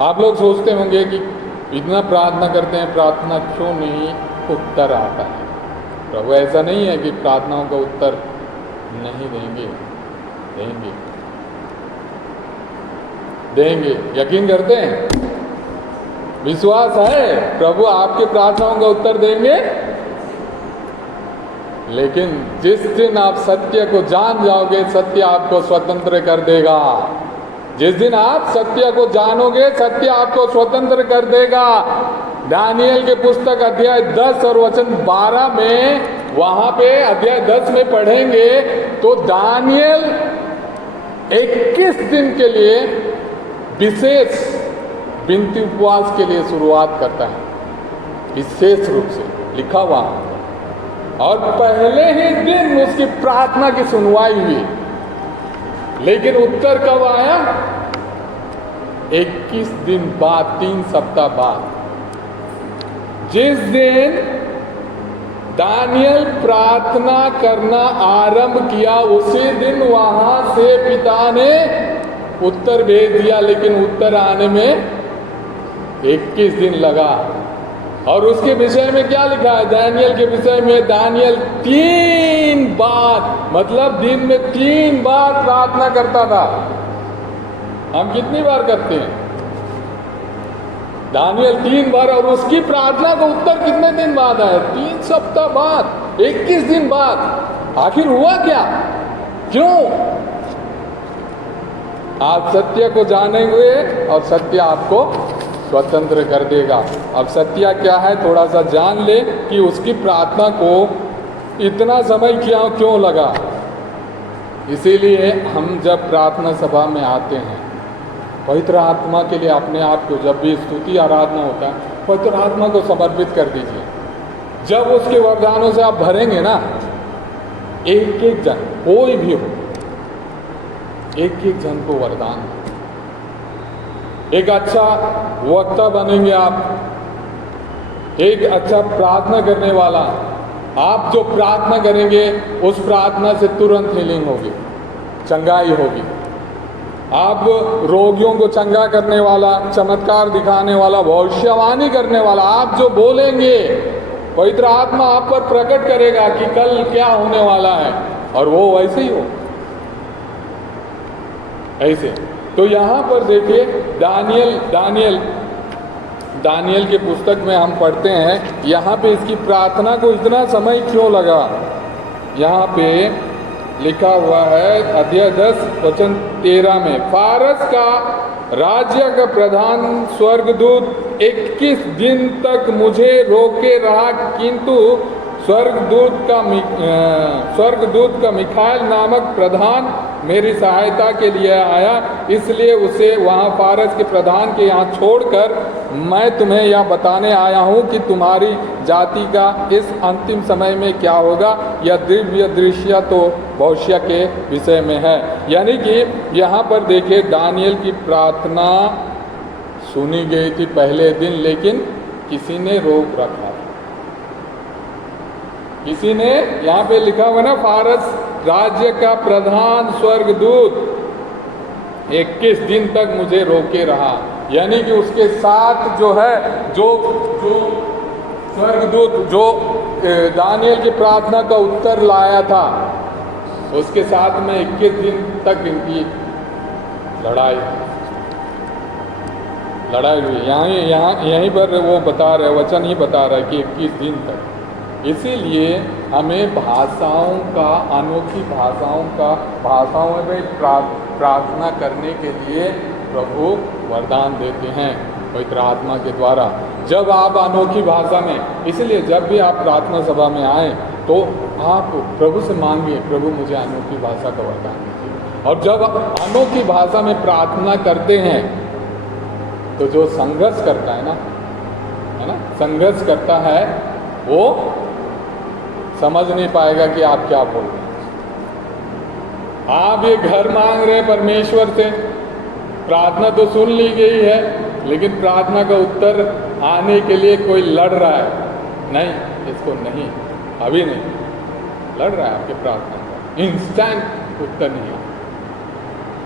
आप लोग सोचते होंगे कि इतना प्रार्थना करते हैं, प्रार्थना क्यों नहीं उत्तर आता है? प्रभु ऐसा नहीं है कि प्रार्थनाओं का उत्तर नहीं देंगे, देंगे, देंगे। यकीन करते हैं, विश्वास है प्रभु आपकी प्रार्थनाओं का उत्तर देंगे। लेकिन जिस दिन आप सत्य को जान जाओगे, सत्य आपको स्वतंत्र कर देगा। जिस दिन आप सत्य को जानोगे, सत्य आपको स्वतंत्र कर देगा। दानियल के पुस्तक अध्याय 10 और वचन 12 में, वहां पे अध्याय 10 में पढ़ेंगे तो दानियल 21 दिन के लिए विशेष विनती उपवास के लिए शुरुआत करता है, विशेष रूप से लिखा हुआ। और पहले ही दिन उसकी प्रार्थना की सुनवाई हुई, लेकिन उत्तर कब आया? 21 दिन बाद, 3 सप्ताह बाद। जिस दिन दानियल प्रार्थना करना आरंभ किया, उसी दिन वहां से पिता ने उत्तर भेज दिया, लेकिन उत्तर आने में 21 दिन लगा। और उसके विषय में क्या लिखा है? दानियल के विषय में, दानियल 3 बार, मतलब दिन में 3 बार प्रार्थना करता था। हम कितनी बार करते हैं? दानियल 3 बार, और उसकी प्रार्थना का उत्तर कितने दिन बाद आया? 3 सप्ताह बाद, 21 दिन बाद। आखिर हुआ क्या? क्यों? आप सत्य को जानेंगे और सत्य आपको स्वतंत्र कर देगा। अब सत्य क्या है, थोड़ा सा जान ले कि उसकी प्रार्थना को इतना समय क्यों लगा। इसीलिए हम जब प्रार्थना सभा में आते हैं, पवित्र आत्मा के लिए अपने आप को, जब भी स्तुति आराधना होता है, पवित्र आत्मा को समर्पित कर दीजिए। जब उसके वरदानों से आप भरेंगे ना, एक एक जन, कोई भी हो, एक एक जन को वरदान, एक अच्छा वक्ता बनेंगे आप, एक अच्छा प्रार्थना करने वाला। आप जो प्रार्थना करेंगे, उस प्रार्थना से तुरंत हीलिंग होगी, चंगाई होगी। आप रोगियों को चंगा करने वाला, चमत्कार दिखाने वाला, भविष्यवाणी करने वाला, आप जो बोलेंगे, पवित्र आत्मा आप पर प्रकट करेगा कि कल क्या होने वाला है, और वो वैसे ही हो, ऐसे। तो यहाँ पर देखिए, दानियल के पुस्तक में हम पढ़ते हैं, यहाँ पे इसकी प्रार्थना को इतना समय क्यों लगा? यहाँ पे लिखा हुआ है अध्याय 10 वचन 13 में, फारस का राज्य का प्रधान स्वर्गदूत 21 दिन तक मुझे रोके रहा, किंतु स्वर्गदूत का मिखाएल नामक प्रधान मेरी सहायता के लिए आया, इसलिए उसे वहाँ फारस के प्रधान के यहाँ छोड़कर मैं तुम्हें यह बताने आया हूँ कि तुम्हारी जाति का इस अंतिम समय में क्या होगा। यह दिव्य दृश्य तो भविष्य के विषय में है। यानी कि यहाँ पर देखिए, दानियल की प्रार्थना सुनी गई थी पहले दिन, लेकिन किसी ने रोक रखा। किसी ने, यहाँ पे लिखा हुआ ना, फारस राज्य का प्रधान स्वर्गदूत 21 दिन तक मुझे रोके रहा। यानी कि उसके साथ जो है, जो स्वर्गदूत जो दानियल की प्रार्थना का उत्तर लाया था, उसके साथ में 21 दिन तक इनकी लड़ाई हुई। यहीं पर वो बता रहे, वचन ही बता रहा है कि 21 दिन तक। इसीलिए हमें भाषाओं का, अनोखी भाषाओं में प्रार्थना करने के लिए प्रभु वरदान देते हैं पवित्र आत्मा के द्वारा। जब आप अनोखी भाषा में, इसलिए जब भी आप प्रार्थना सभा में आए तो आप प्रभु से मांगिए, प्रभु मुझे अनोखी भाषा का वरदान दीजिए। और जब अनोखी भाषा में प्रार्थना करते हैं तो जो संघर्ष करता है ना, संघर्ष करता है, वो समझ नहीं पाएगा कि आप क्या बोल रहे हैं। आप ये घर मांग रहे हैं परमेश्वर से, प्रार्थना तो सुन ली गई है, लेकिन प्रार्थना का उत्तर आने के लिए कोई लड़ रहा है। नहीं, इसको नहीं, अभी नहीं लड़ रहा है आपके प्रार्थना का, इंस्टेंट उत्तर नहीं है।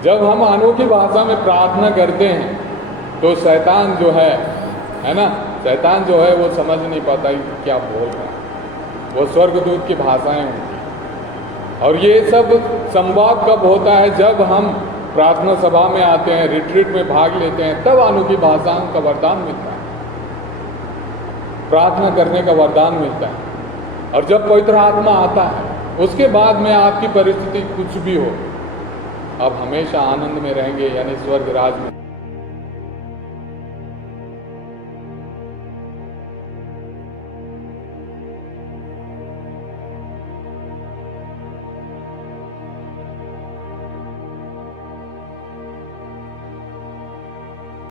जब हम अनोखी भाषा में प्रार्थना करते हैं तो शैतान जो है ना, शैतान जो है वो समझ नहीं पाता कि क्या बोल रहा है, वो स्वर्गदूत की भाषाएं होंगी। और ये सब संवाद कब होता है? जब हम प्रार्थना सभा में आते हैं, रिट्रीट में भाग लेते हैं, तब अनोखी भाषाओं का वरदान मिलता है, प्रार्थना करने का वरदान मिलता है। और जब पवित्र आत्मा आता है, उसके बाद में आपकी परिस्थिति कुछ भी हो, आप हमेशा आनंद में रहेंगे, यानी स्वर्ग राज में।